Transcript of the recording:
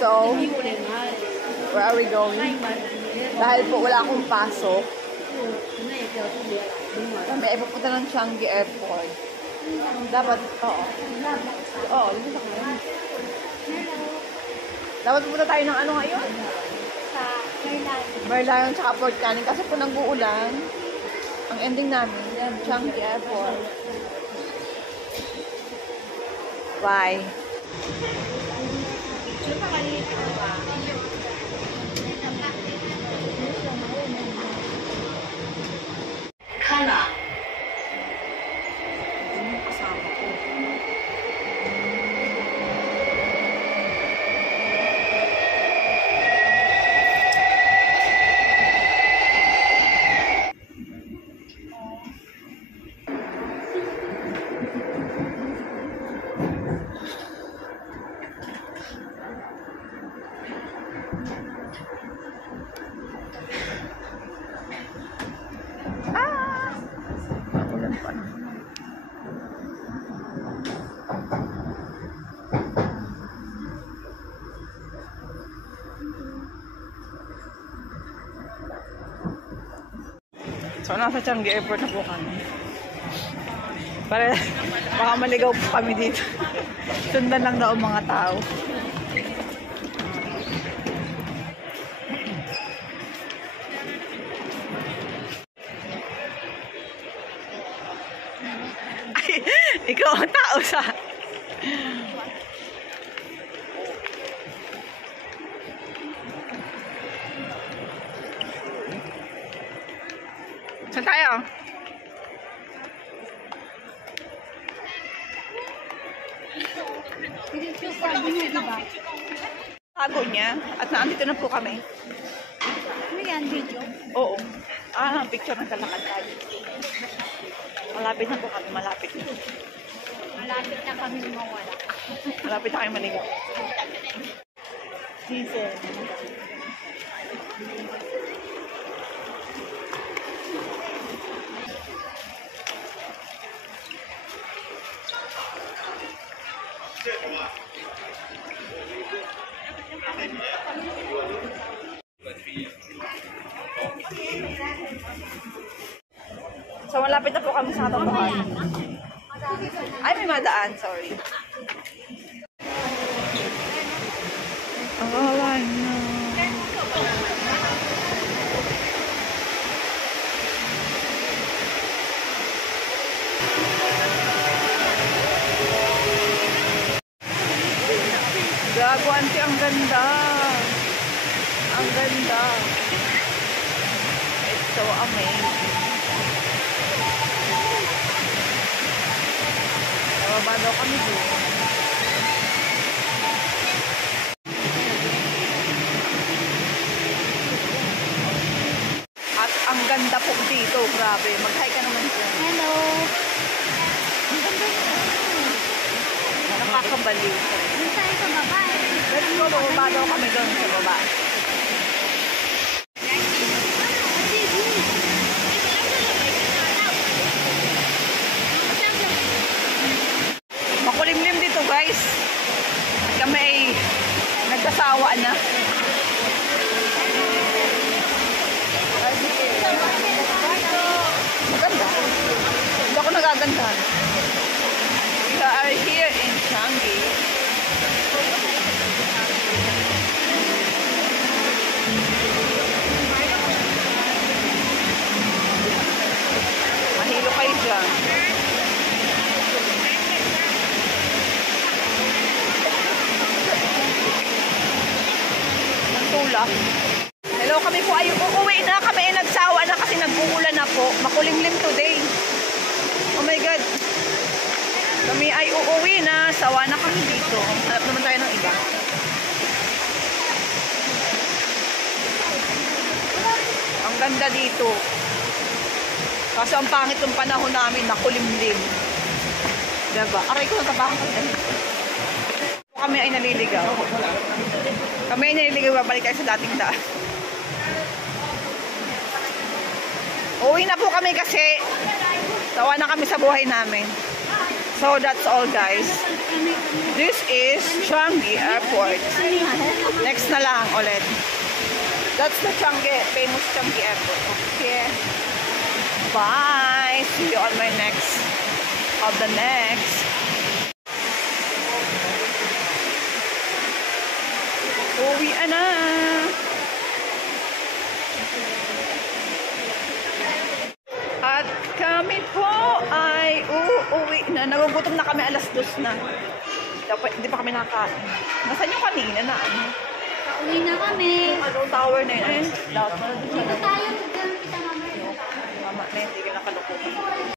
So, where are we going? Dahil po wala akong pasok, kami ay pupunta ng Changi Airport. Dapat, oo, dito sa kanan. Dapat pupunta tayo ng ano ngayon? Sa Merlion tsaka Port Caning kasi po nag-uulan. Ang ending namin, Changi Airport. Bye. Kala. Kasama ko. Ulan pa na. So, nasa Changi Airport na po kami. Para baka maligaw po kami dito. Sundan lang daw ang mga tao. Ay, ikaw ang tao sa... Saan tayo? Tago niya at naandito na po kami. Ano yan, video? Oo. Picture ng kalakad tayo. Malapit na po kami, malapit na. Malapit na kami mawala. Malapit na kayo maligaw. Season. So, malapit na po kami sa katapukan. Ay, may madaan. Sorry. Oh, I know. Gago, auntie, ang ganda. Ang ganda. It's so amazing. Bababa daw kami doon. At ang ganda po dito, grabe. Mag-hi ka naman dyan. Hello. Ang ganda na. Nakakabaliw. Doon tayo sa baba. Let's go, bababa daw kami doon sa baba. Makulimlim dito, guys. Kami ay nagkasawa na. Maganda. Hindi ako nagagandahan. We are here in Changi. Mahilo kayo dyan. Tula. Hello, kami po ay uuwi na. Kami ay nagsawa na kasi nag-uulan na po. Makulimlim today. Oh my God. Kami ay uuwi na. Sawa na kami dito. Hanap naman tayo ng iba. Ang ganda dito. Kaso ang pangit ng panahon namin, makulimlim. Diba? Aray ko, nagkabakang ko. Kami ay naliligaw. Kami ay naliligaw, babalik tayo sa dating daan. Uwi na po kami kasi sawa na kami sa buhay namin. So that's all, guys. This is Changi Airport. Next na lang ulit. That's the Changi, famous Changi Airport. Okay. Bye. See you on my next. Uwi na. At kami po ay uuwi na. Nagugutom na kami, alas 2 na. Dapat, hindi pa kami nakain. Nasaan yung kanina na ano? Uwi na kami. Ano, tower na yun. Ayun, lahat na. Dito tayo. Dito tayo. Mama na yun, hindi ka nakalukuhan.